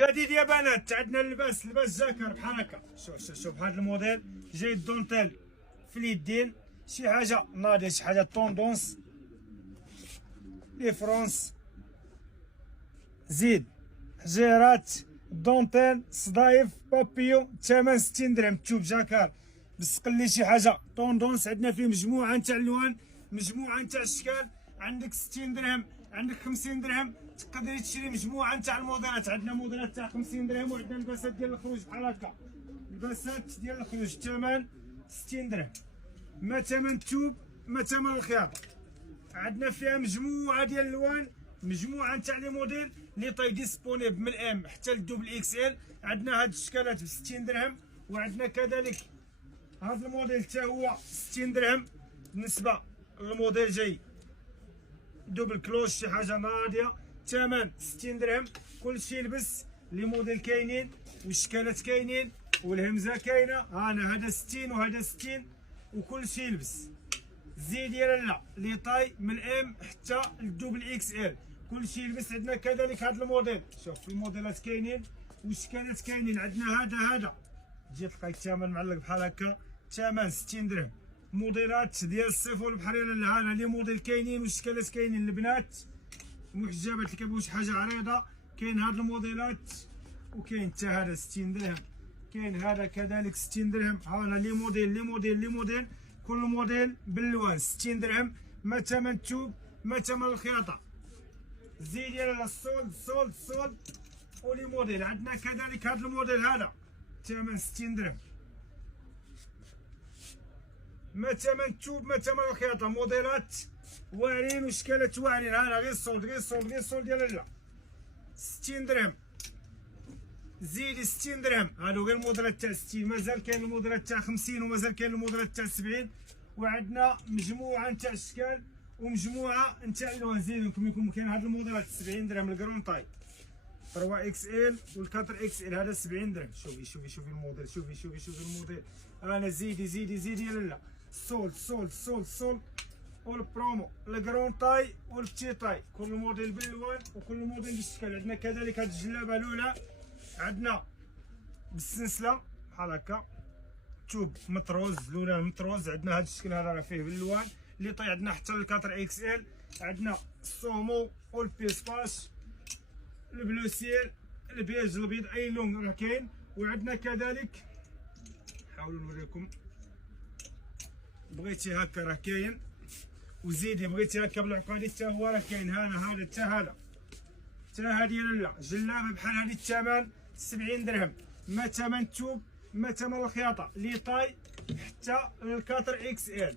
والجديد يا بنات عندنا اللباس جاكر بحال هكا. شوف هذا الموديل جاي الدونتيل في اليدين، شي حاجه ناضيه، شي حاجه طوندونس لي فرونس. زيد حجيرات دونتيل صدايف بابيو، ثمن 60 درهم. تشوف جاكار بسقلي شي حاجه طوندونس. عندنا فيه مجموعه نتاع الالوان، مجموعه نتاع الاشكال. عندك 60 درهم، عندك 50 درهم، تقدري تشري مجموعه نتاع الموديلات. عندنا موديلات تاع 50 درهم، وعندنا لباسات ديال الخروج بحال هكا، لباسات ديال الخروج الثمن 60 درهم. ما ثمن الثوب ما ثمن الخياطه. عندنا فيها مجموعه ديال الالوان، مجموعه نتاع لي موديل لي طاي ديسبونيبل من الام حتى للدوبل اكس ال. عندنا هاد الشكالات ب 60 درهم، وعندنا كذلك هاد الموديل حتى هو 60 درهم. بالنسبه للموديل جاي دوبل كلوش، شي حاجه ناضيه، ثمن 60 درهم. كلشي يلبس، لي موديل كاينين والشكالات كاينين والهمزه كاينه. انا هذا 60 وهذا 60 وكلشي يلبس. زيد يا لالا لي طاي من ام حتى للدوبل اكس ال، كلشي يلبس. عندنا كذلك هذا الموديل، شوف الموديلات كاينين والشكالات كاينين. عندنا هذا تجي تلقاي الثمن معلق بحال هكا، ثمن 60 درهم. موديلات ديال الصيف والبحر يا لالا، هذا لي موديل كاينين والشكالات كاينين. البنات محجبات اللي كيبغيو شي حاجه عريضه كاين هاد الموديلات، وكاين حتى هذا 60 درهم. كاين هذا كذلك 60 درهم. هانا لي موديل كل موديل باللوان 60 درهم. ما ثمن الثوب ما ثمن الخياطه. زيد يا لالا السولد ولي موديل. عندنا كذلك هذا الموديل هذا ثمن 60 درهم. ما ثمن الثوب ما ثمن الخياطه. موديلات واعرين وشكالات واعرين. هانا غير السولد يا لالا 60 درهم. زيدي 60 درهم. هادو غير الموديلات تاع 60، مازال كاين الموديلات تاع 50 ومازال كاين الموديلات تاع 70. وعندنا مجموعه نتاع الاشكال ومجموعه نتاع الالوان. زيدكم يكون كاين هاد الموديلات 70 درهم. الكرون طاي 3 اكس ال وال4 اكس ال هذا 70 درهم. شوفي الموديل، شوفي الموديل. انا زيدي يا لالا سول والبرومو الكرون طاي والبتي طاي، كل موديل بالالوان وكل موديل بالشكل. عندنا كذلك هاد الجلابه الاولى عندنا بالسلسله بحال هكا، توب مطروز الاولى مطروز. عندنا هاد الشكل هذا راه فيه بالالوان اللي طاي. عندنا حتى ل4 اكس ال. عندنا السومو والبيسباش، البلو سيل، البيج، البيض، اي لون راه كاين. وعندنا كذلك نحاولوا نوريكم، بغيتي هكا راه كاين. وزيدي بغيتي هكا بالعقالي حتى هو راه كاين. هذا حتى هادي لالا جلابه بحال هادي الثمن 70 درهم. ما ثمن الثوب ما ثمن الخياطه. لي طاي حتى ل4 اكس ال،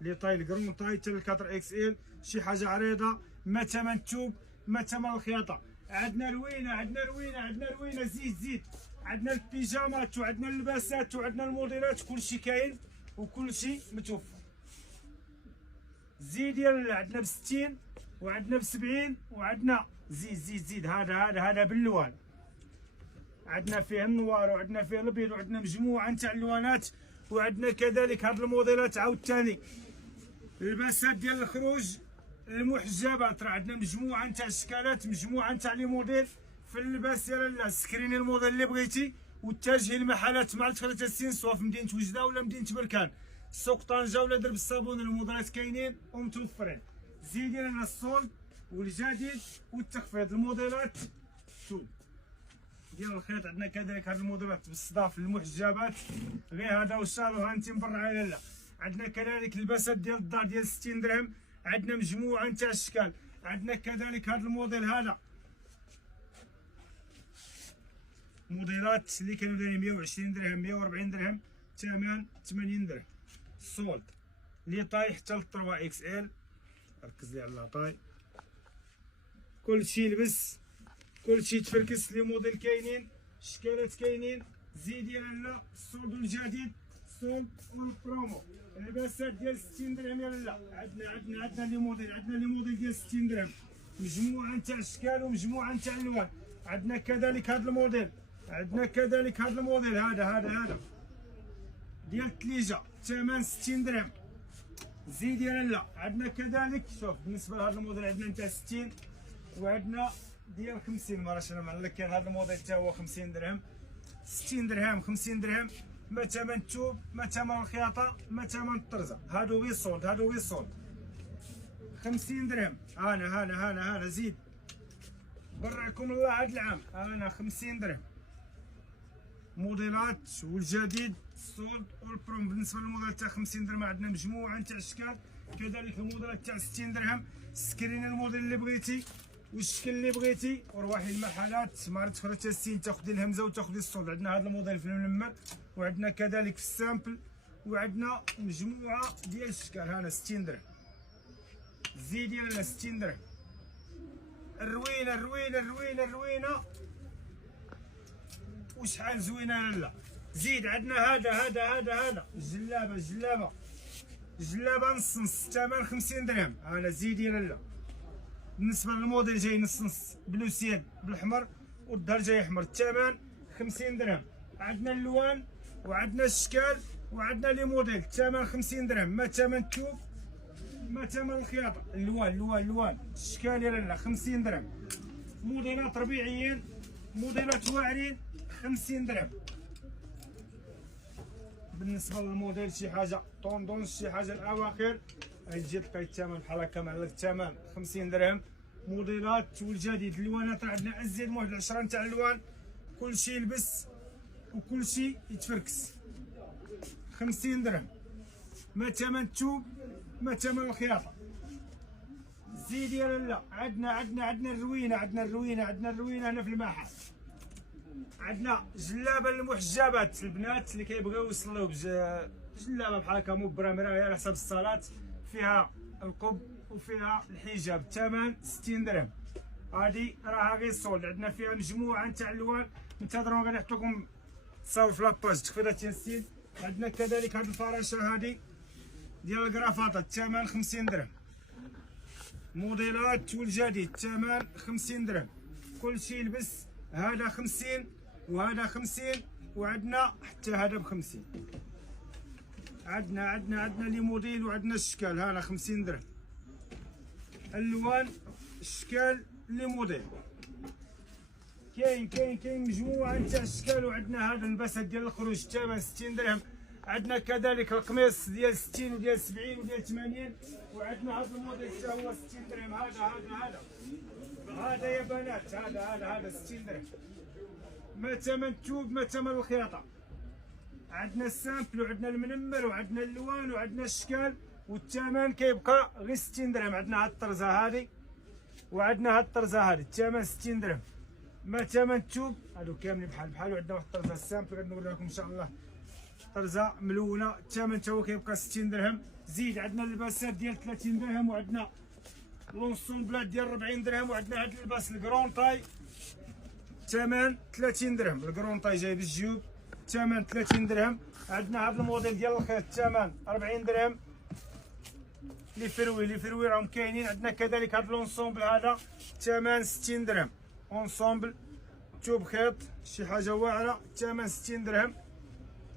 لي طاي الكرون طاي حتى ل4 اكس ال. شي حاجه عريضه. ما ثمن الثوب ما ثمن الخياطه. عندنا روينه زيد. عندنا البيجامات وعندنا اللباسات وعندنا الموديلات، كلشي كاين وكلشي متوفر. زيد يا لالا عندنا ب 60 وعندنا ب 70 وعندنا زيد. هذا باللوان. عندنا فيه النوار وعندنا فيه الابيض وعندنا مجموعه نتاع اللوانات. وعندنا كذلك هاد الموديلات عاوتاني اللباسات ديال الخروج، المحجبات. راه عندنا مجموعه نتاع الشكالات، مجموعه نتاع لي موديل في اللباس يا لالا. سكريني الموديل اللي بغيتي واتجهي المحلات مع دخلة السين، سواء في مدينه وجده ولا مدينه بركان، سوق طنجه ولا درب الصابون. الموديلات كاينين ومتوفرين. زيد يا لالا الصولد والجديد والتخفيض. الموديلات شوف ديال الخيط. عندنا كذلك هاد الموديلات بالصداف المحجبات، غير هذا والشال وهانتي مبرعه يا لالا. عندنا كذلك اللباسات ديال الدار ديال 60 درهم. عندنا مجموعه نتاع الاشكال. عندنا كذلك هذا الموديل هذا، موديلات اللي كانوا دايرين 120 درهم 140 درهم، ثمن 80 درهم. السولد اللي طاي حتى ل 3 اكس ال، ركز لي على لاطاي. كلشي يلبس كلشي تفركس. لي موديل كاينين، الشكالات كاينين. زيد يا لالا السولد الجديد، السولد والبرومو. اللباسات ديال 60 درهم يا لالا. عندنا لي موديل ديال 60 درهم، مجموعه نتاع الاشكال ومجموعه نتاع الالوان. عندنا كذلك هذا الموديل، هذا ديال الثليجه ثمن 60 درهم. زيد يا لالا. عندنا كذلك شوف بالنسبه لهذا الموديل عندنا نتاع 60 وعندنا ديال 50 مراش انا معلق. كان هذا الموديل حتى هو 50 درهم، 60 درهم، 50 درهم. ما ثمن الثوب، ما ثمن الخياطه، ما ثمن الطرزه. هادو غير صولد، هادو غير صولد. 50 درهم. هانا زيد برعكم الله هاد العام. هانا 50 درهم. موديلات والجديد الصولد والبروم. بالنسبه للموديل تاع 50 درهم عندنا مجموعه تاع الاشكال، كذلك الموديلات تاع 60 درهم. سكرين الموديل اللي بغيتي والشكل اللي بغيتي، وروحي المحلات ما عرفت تخرج السين تاخذي الهمزه وتاخذي الصولد. عندنا هذا الموديل في المنمر، وعندنا كذلك في السامبل، وعندنا مجموعه ديال الاشكال. هانا 60 درهم. زيدي على 60 درهم. الروينه الروينه الروينه الروينه وشحال زوينه. لا زيد عندنا هذا الجلابه نص نص، الثمن 50 درهم. انا زيدي لالا. بالنسبه للموديل جاي نص نص بلوسيان بالاحمر والظهر جاي احمر، الثمن 50 درهم. عندنا اللوان وعندنا الاشكال وعندنا لي موديل، الثمن 50 درهم. ما ثمن الثوب، ما ثمن الخياطه. اللوان الاشكال يا لالا 50 درهم. موديلات ربيعيين، موديلات واعرين 50 درهم. بالنسبه للموديل شي حاجه طوندونس، شي حاجه الاواخر، تجي تلقاي الثمن بحال هكا معلق. الثمن 50 درهم. موديلات والجديد. الوانات عندنا ازيد من 10 نتاع الوان، كلشي يلبس وكلشي يتفركس. 50 درهم. ما ثمن الثوب، ما ثمن الخياطه. زيدي يا لالا. عندنا الروينه هنا في المحل. عندنا جلابه للمحجبات، البنات اللي كيبغيو يصليو جلابه بحال هكا مبره مرايه على حسب الصلاه، فيها القب وفيها الحجاب. الثمن 60 درهم. هادي راها غير صولد. عندنا فيها مجموعه نتاع الالوان، انتظروا غادي نحط لكم تصاور في لاباج تخفيضات ياسين. عندنا كذلك هاد الفراشه هادي ديال الكرافاطه، الثمن 50 درهم. موديلات والجديد، الثمن 50 درهم. كلشي يلبس. هذا 50 وهذا 50، وعندنا حتى هذا ب50. عندنا لي موديل وعندنا الشكال. هذا 50 درهم. اللوان، الشكال، لي موديل. كاين مجموعه تاع الاشكال. وعندنا هذا اللباسات ديال الخروج، الثمن 60 درهم. عندنا كذلك القميص ديال 60 وديال 70 وديال 80. وعندنا هذا الموديل حتى هو 60 درهم. هذا يا بنات، هذا 60 درهم. ما ثمن الثوب، ما ثمن الخياطه. عندنا السامبل وعندنا المنمر وعندنا اللوان وعندنا الشكال، والثمن كيبقى غير 60 درهم. عندنا هاد الطرزه هذه وعندنا هاد الطرزه هذه، الثمن 60 درهم. ما ثمن الثوب. هادو كاملين بحال وعندنا واحد الطرزه السامبل غادي نوريها لكم ان شاء الله، طرزه ملونه، الثمن تا هو كيبقى 60 درهم. زيد عندنا اللباسات ديال 30 درهم، وعندنا لونسومبلات ديال 40 درهم. وعندنا هاد اللباس الكرون طاي، الثمن 30 درهم. الكرون طاي جاي بالجيوب، الثمن 30 درهم. عندنا هذا الموديل ديال الخيط، الثمن 40 درهم. لي فروي راهم كاينين. عندنا كذلك هذا لونسومبل هذا، الثمن 60 درهم. اونسومبل ثوب خيط، شي حاجه واعره، الثمن 60 درهم.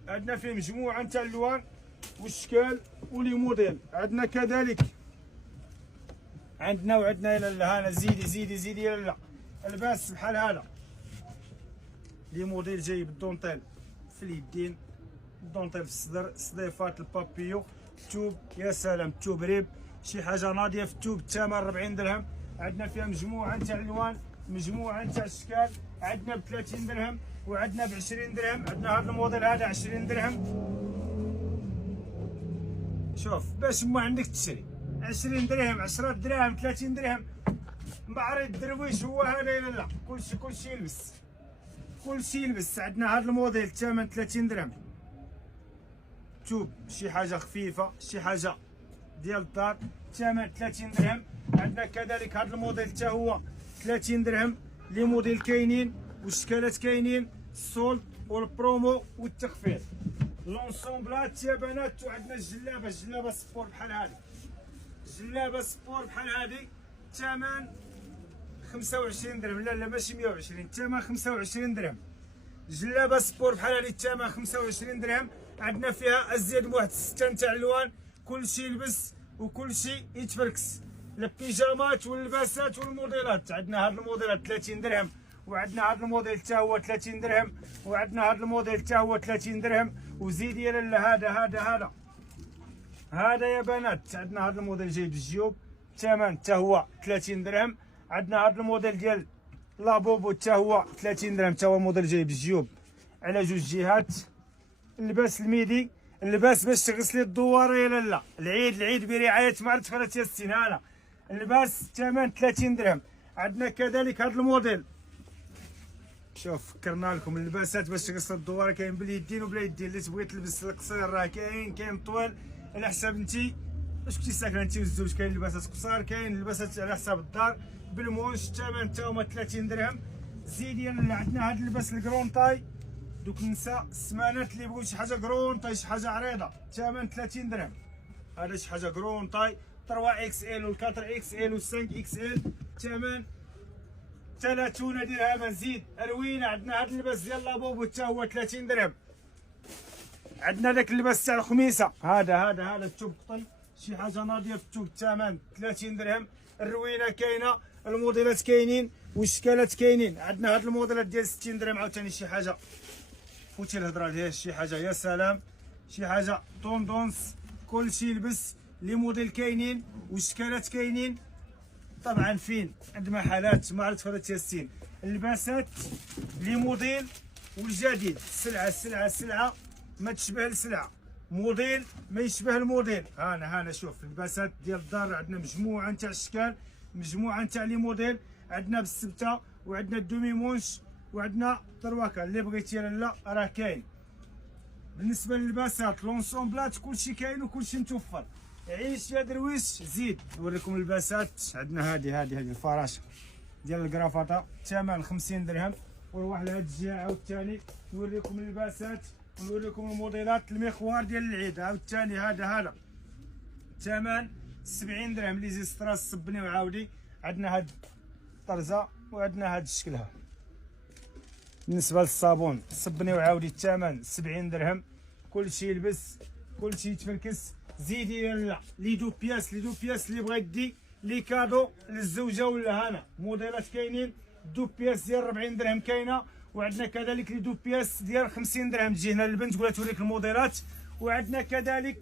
عندنا فيه مجموعه نتاع اللوان والاشكال ولي موديل. عندنا كذلك وعندنا لالا. هنا زيدي لالا. الباس بحال هذا، لي موديل جاي بالدونطيل في اليدين، الدونطيل في الصدر، صديفات البابيو، الثوب يا سلام، الثوب ريب، شي حاجه ناضيه في الثوب، الثمن 40 درهم. عندنا فيها مجموعه نتاع الالوان، مجموعه نتاع الاشكال. عندنا ب 30 درهم وعندنا ب 20 درهم. عندنا هذا الموديل هذا 20 درهم. شوف باش ما عندك تشري 20 درهم، 10 دراهم، 30 درهم. معرض الدرويش هو هذا. لا كلشي يلبس. عندنا هذا الموديل الثمن 30 درهم. توب شي حاجه خفيفه، شي حاجه ديال الدار، الثمن 30 درهم. عندنا كذلك هذا الموديل حتى هو 30 درهم. لي موديل كاينين والشكالات كاينين، السولد والبرومو والتخفيض. لونسومبلات يا بنات. وعندنا الجلابه سبور بحال هذه، الثمن 25 درهم. لا ماشي 120، الثمن 25 درهم. جلابه سبور بحال هذه، الثمن 25 درهم. عندنا فيها ازيد من واحد 6 نتاع الوان، كلشي يلبس وكلشي يتفركس. البيجامات واللباسات والموديلات. عندنا هاد الموديلات 30 درهم، وعندنا هاد الموديل حتى هو 30 درهم، وعندنا هاد الموديل حتى هو 30 درهم. وزيد يا لاله هذا يا بنات. عندنا هاد الموديل جاي بالجيوب، الثمن حتى هو 30 درهم. عندنا هاد الموديل ديال لابوبو حتى هو 30 درهم، حتى هو الموديل جاي بالجيوب على جوج جهات. اللباس الميدي، اللباس باش تغسلي الدواره يا لاله. العيد برعايه معرض فرات ياسين. هذا اللباس الثمن 30 درهم. عندنا كذلك هذا الموديل، شوف فكرنا لكم اللباسات باش تغسل الدواره. كاين باليدين وبلا يدين. اللي تبغي تلبس القصير راه كاين طوال على حساب انتي واش كنتي ساكنه انتي والزوج. كاين لباسات قصار، كاين لباسات على حساب الدار بالمونش. الثمن تا هما 30 درهم. زيد يلا عندنا هذا اللباس الكرون طاي دوك النساء السمانات اللي بغاو شي حاجه كرون طاي، شي حاجه عريضه. الثمن 30 درهم. هذا شي حاجه كرون طاي 3 اكس ال و 4 اكس ال و 5 اكس ال. الثمن 30 درهم. زيد اروينه. عندنا هذا اللباس ديال لابوبو حتى هو 30 درهم. عندنا داك اللباس تاع الخميسه، هذا الثوب قطن، شي حاجه ناضيه في الثوب. الثمن 30 درهم. الروينه كاينه، الموديلات كاينين والشكالات كاينين. عندنا هاد الموديلات ديال 60 درهم. عاوتاني شي حاجه فوتي الهضره ديال شي حاجه يا سلام، شي حاجه طوندونس. كلشي يلبس، لي موديل كاينين والشكالات كاينين. طبعا فين عند محلات معرض فرات ياسين. اللباسات لي موديل والجديد. السلعه ما تشبه السلعه، موديل ما يشبه الموديل. هانا شوف اللباسات ديال الدار. عندنا مجموعه نتاع الاشكال، مجموعه نتاع لي موديل. عندنا بالسبته وعندنا الدومي مونش وعندنا طرواكه. اللي بغيتي لا راه كاين. بالنسبه للباسات لونسومبلات كلشي كاين وكلشي متوفر. عيش يا درويش. زيد نوريكم اللباسات. عندنا هذه الفراشه ديال الكرافطه، الثمن 50 درهم. ونروح لهاد الجهه عاوتاني نوريكم اللباسات ونوريكم الموديلات. المخوار ديال العيد عاوتاني هذا الثمن 70 درهم. لي زيستراس صبني وعاودي. عندنا هاد الطرزه وعندنا هاد شكلها. بالنسبه للصابون صبني وعاودي الثمن 70 درهم. كلشي يلبس، كلشي يتفركس. زيدي لا لي دو بياس اللي بغات دي لي كادو للزوجه ولا هنا. موديلات كاينين. دو بياس ديال 40 درهم كاينه، وعندنا كذلك لي دو بياس ديال 50 درهم. تجي هنا البنت تقول لها توريك الموديلات. وعندنا كذلك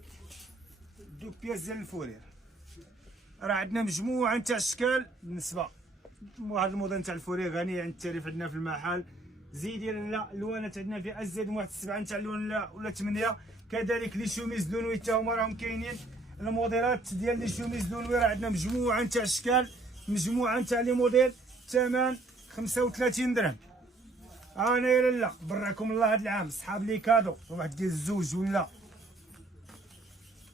دو بياس ديال الفورير. راه عندنا مجموعه نتاع الاشكال. بالنسبه هذا الموديل نتاع الفورير غني عن التعريف. عندنا في المحل. زيد لا الوانات عندنا في ازيد من 7 نتاع اللون ولا 8. كذلك لي شوميز لونوي حتى هما راهم كاينين. الموديلات ديال لي شوميز لونوي راه عندنا مجموعه نتاع الاشكال، مجموعه نتاع لي موديل. الثمن 35 درهم. انا يا لاله براكم الله هذا العام. صحاب لي كادو واحد ديال الزوج ولا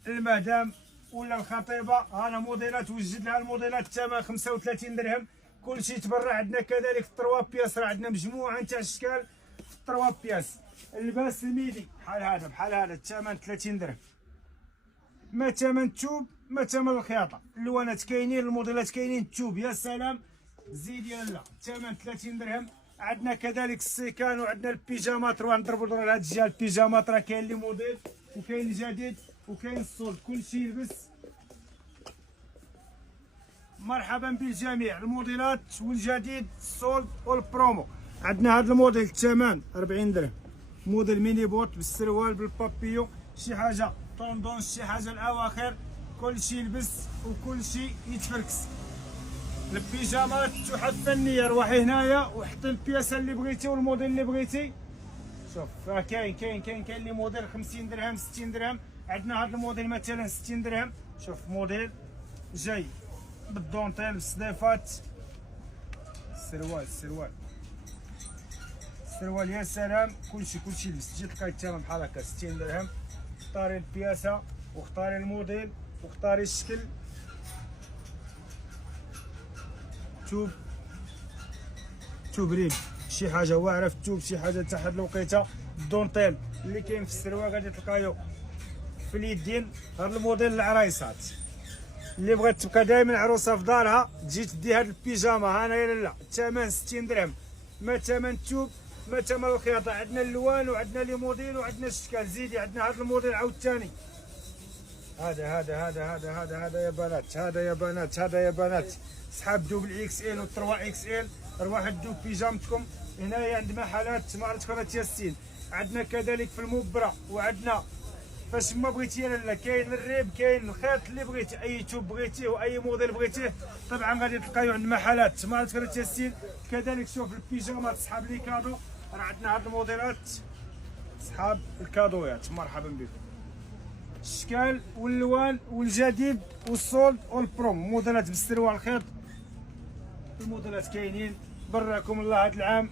المدام ولا الخطيبه. انا موديلات وجد لها الموديلات. الثمن 35 درهم. كلشي تبرع. عندنا كذلك 3 بياس. راه عندنا مجموعه نتاع الاشكال في 3 بياس. اللباس الميدي بحال هذا الثمن 30 درهم. ما ثمن الثوب ما ثمن الخياطه. اللوانات كاينين، الموديلات كاينين. الثوب يا سلام. زيد يا لا الثمن 30 درهم. عندنا كذلك السيكان وعندنا البيجامات. راه نضربوا على هاد الجهه. البيجامات راه كاين لي موديل وكاين الجديد وكاين الصولد. كلشي يلبس. مرحبا بالجميع. الموديلات والجديد الصولد والبرومو. عندنا هذا الموديل الثمن 40 درهم. موديل ميني بوت بالسروال بالبابيو. شي حاجه طوندونس، شي حاجه الاواخر. كلشي يلبس وكلشي يتفركس. البيجامات تحف فنيه. روحي هنايا وحطي البياسه اللي بغيتي والموديل اللي بغيتي. شوف راه كاين لي موديل 50 درهم 60 درهم. عندنا هذا الموديل مثلا 60 درهم. شوف موديل جاي بالدونتيل بالصديفات. السروال يا سلام. كلشي يلبس. تجي تلقاي الثمن بحال هكا 60 درهم. اختاري البياسه واختاري الموديل واختاري الشكل. توب ريب شي حاجه واعره في التوب، شي حاجه تاع هاد الوقيته. الدونتيل اللي كاين في السروال غادي تلقايو في اليدين. هاد الموديل العرايسات اللي بغات تبقى دائما عروسه في دارها تجي تدي هاد البيجامه. هانا يا لاله الثمن 60 درهم. ما ثمن التوب ما ثمن الخياطه. عندنا اللوان وعندنا لي موديل وعندنا الشكال. زيدي عندنا هاد الموديل عاوتاني. هذا يا بنات، هذا يا بنات صحاب دوبل اكس ال و 3 اكس ال. ارواح دوب بيجامتكم. هنايا عند محلات مارت كرات ياسين. عندنا كذلك في المبرة، وعندنا فاش ما بغيتي لالا كاين الريب، كاين الخيط اللي بغيتي، اي توب بغيتيه واي موديل بغيتيه طبعا غادي تلقايو عند محلات مارت كرات ياسين. كذلك شوف البيجامات صحاب لي كادو، راه عندنا هاد الموديلات صحاب الكادويات. مرحبا بكم. الاشكال والالوان والجديد والسولد والبروم، موديلات بالسروال الخيط، الموديلات كاينين. براكم الله هذا العام